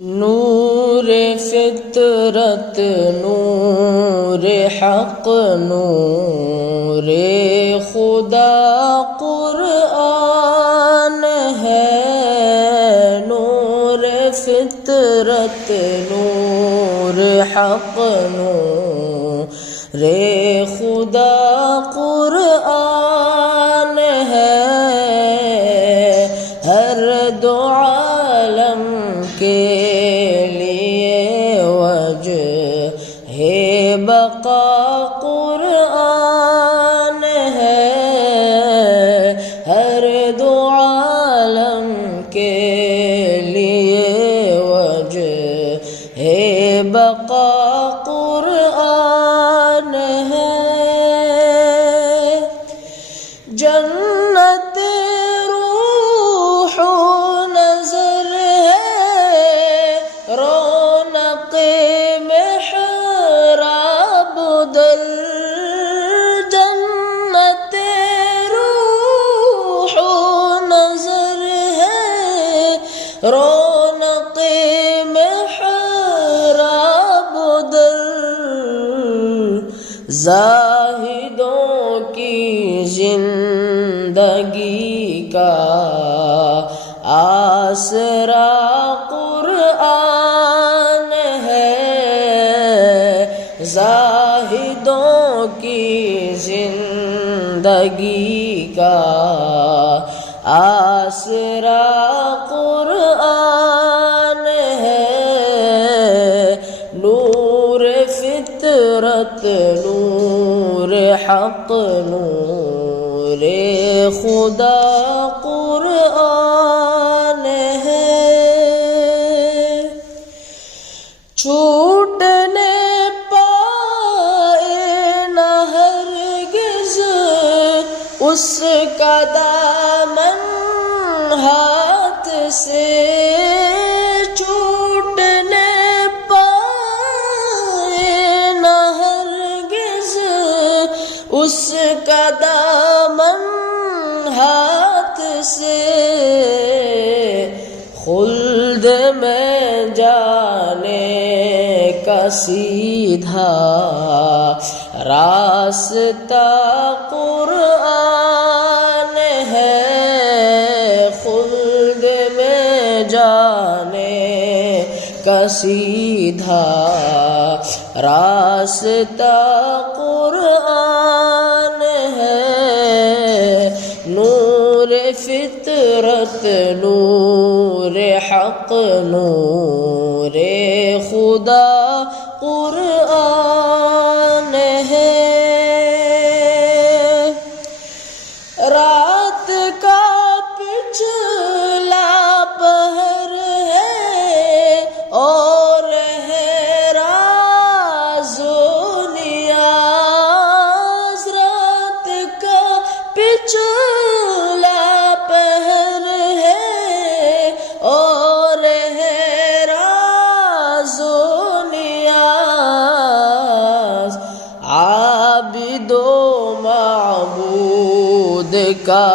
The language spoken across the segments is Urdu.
نور فطرت نور حق نور خدا قرآن ہے، نور فطرت نور حق نور خدا قرآن ہے، ہر دو عالم کے لیے وجہ بقا قرآن ہے، ہر دو عالم کے لیے وجہ بقا قرآن ہے، جنت روح نظر ہے، رونق محراب دل، جنت روح نظر ہے، رونق محراب دل، زاہدوں کی زندگی کا آسرا قرآن ہے، زاہدوں کی زندگی کا آسرا قرآن ہے، نور فطرت نور حق نور خدا قرآن ہے، چھوٹنے پائے نہ ہرگز اس کا دامن ہاتھ سے، چھوٹنے پائے نہ ہرگز اس کا دامن ہاتھ سے، خلد میں جانے کا سیدھا راستہ قرآن ہے، خلد میں جانے کا سیدھا راستہ قرآن ہے، نور فطرت نور حق نور خدا قرآن ہے، رات کا پچھلا پہر ہے اور ہے راز و نیاز، رات کا پچھلا پہر ہے اور ہے راز و نیاز، عابد و معبود کا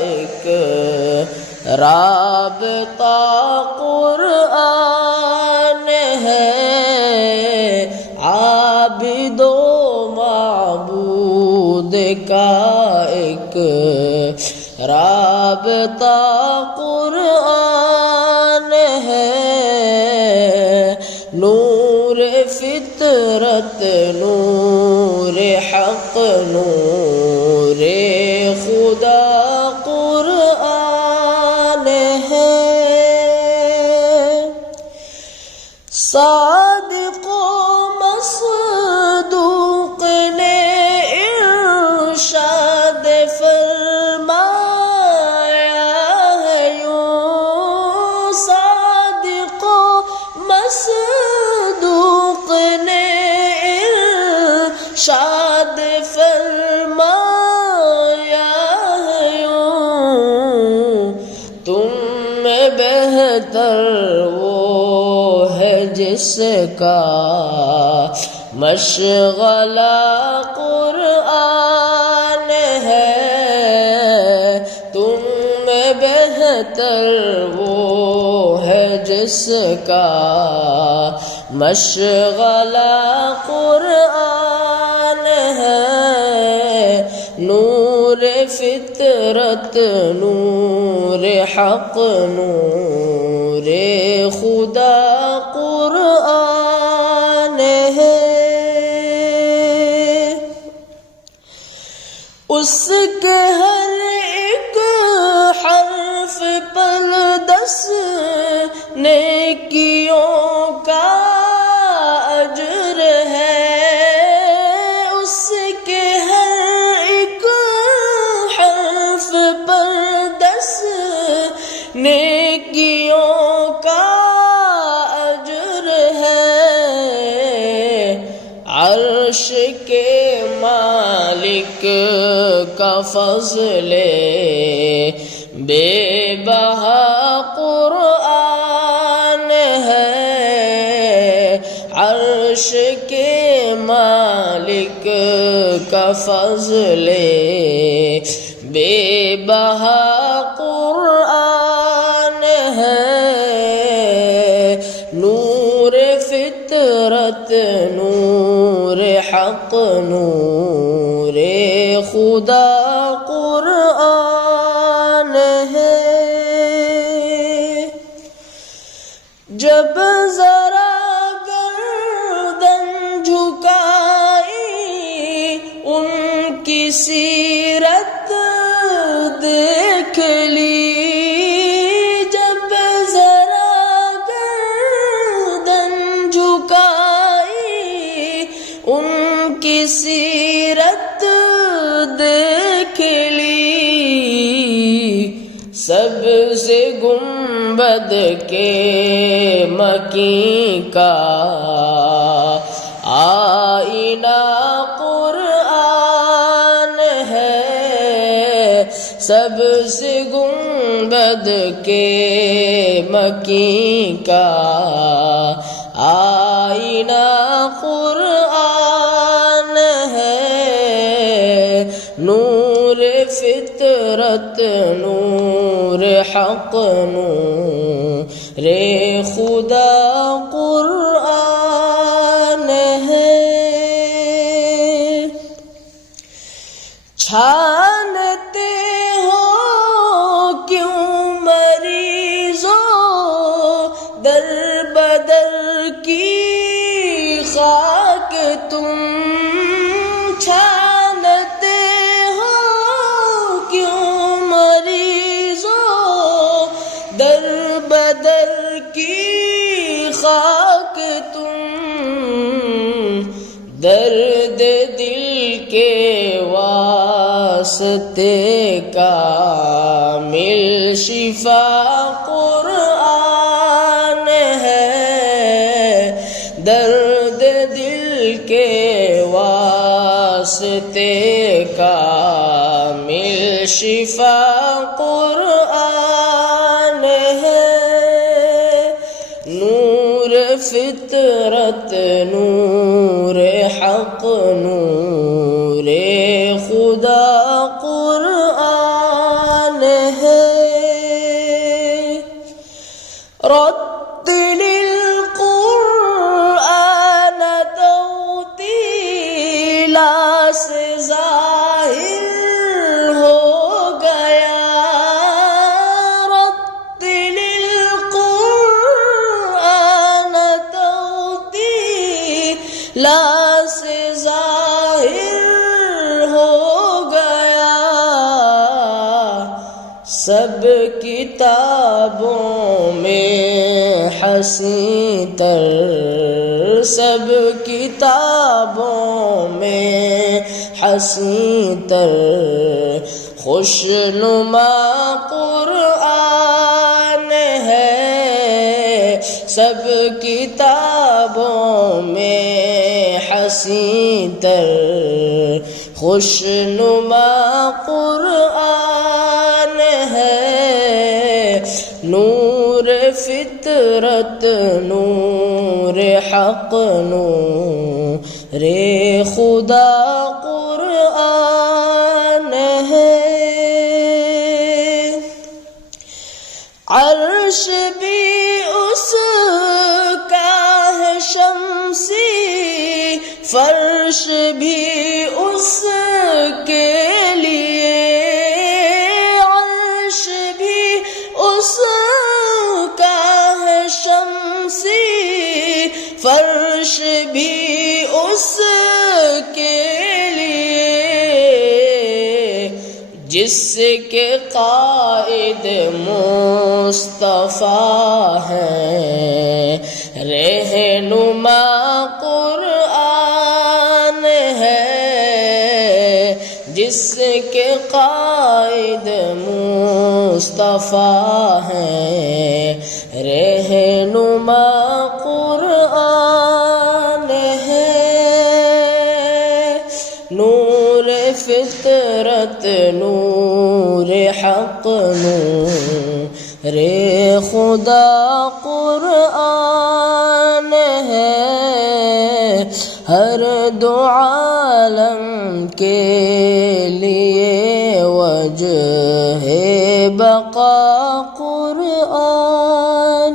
ایک رابطہ قرآن ہے، عابد و معبود کا ایک رابطہ قرآن ہے، نور فطرت نور حق نور خدا قرآن ہے، صادق و مصدوق نے ارشاد فرمایا ہے یوں، صادق و مصدوق نے ارشاد فرمایا ہے یوں، تم میں بہتر وہ ہے جس کا مشغلہ قرآن ہے، تم میں بہتر بہتر وہ ہے جس کا مشغلہ قرآن ہے، نور فطرت نور حق نور خدا قرآن ہے۔ اس کے ہر ایک حرف پلدس نیکیوں کا اجر ہے، اس کے ہر ایک حرف پلدس نیکیوں کا اجر ہے۔ عرش کے مالک کا فضل بے بہا قرآن ہے، عرش کے مالک کا فضل بے بہا قرآن ہے، نور فطرت نور حق نور خدا قرآن ہے۔ جب ذرا گردن جھکائی ان کی سیرت دیکھ لی، جب ذرا گردن جھکائی ان کی سیرت دیکھ لی، سب سے گنبد کے مکیں کا آئینہ قرآن ہے، سب سے گنبد کے مکیں کا آئینہ قرآن ہے، نور فطرت نور حق نور خدا قرآن ہے۔ چھانتے ہو کیوں مریضوں در بدر کی خاک تم، چھانتے ہو کیوں مریضوں در بدر کی خاک تم، درد دل کے واسطے کامل شفا قرآن ہے، درد دل کے واسطے کامل شفا قرآن ہے، نور فطرت نور حق نور خدا قرآن ہے۔ رتل القرآن توتیلا سے ظاہر ہو گیا، رتل القرآن توتیلا سے ظاہر ہو گیا، سب کتابوں میں حسین تر، سب کتابوں میں حسین تر خوشنما قرآن ہے، سب کتابوں میں حسین تر خوشنما قرآن ہے، نور فطرت نور حق نور خدا قرآن ہے۔ عرش بھی اس کا ہے شمسی، فرش بھی اس کے لیے، عرش بھی اس کا ہے شمسی، فرش بھی اس کے لیے، جس کے قائد مصطفیٰ ہیں، رہنما قرآن ہے، جس کے قائد مصطفیٰ ہیں، رہنما قرآن ہے، نور فطرت نور حق نور خدا قرآن ہے، ہر دو عالم کے لیے وجہ بقا قرآن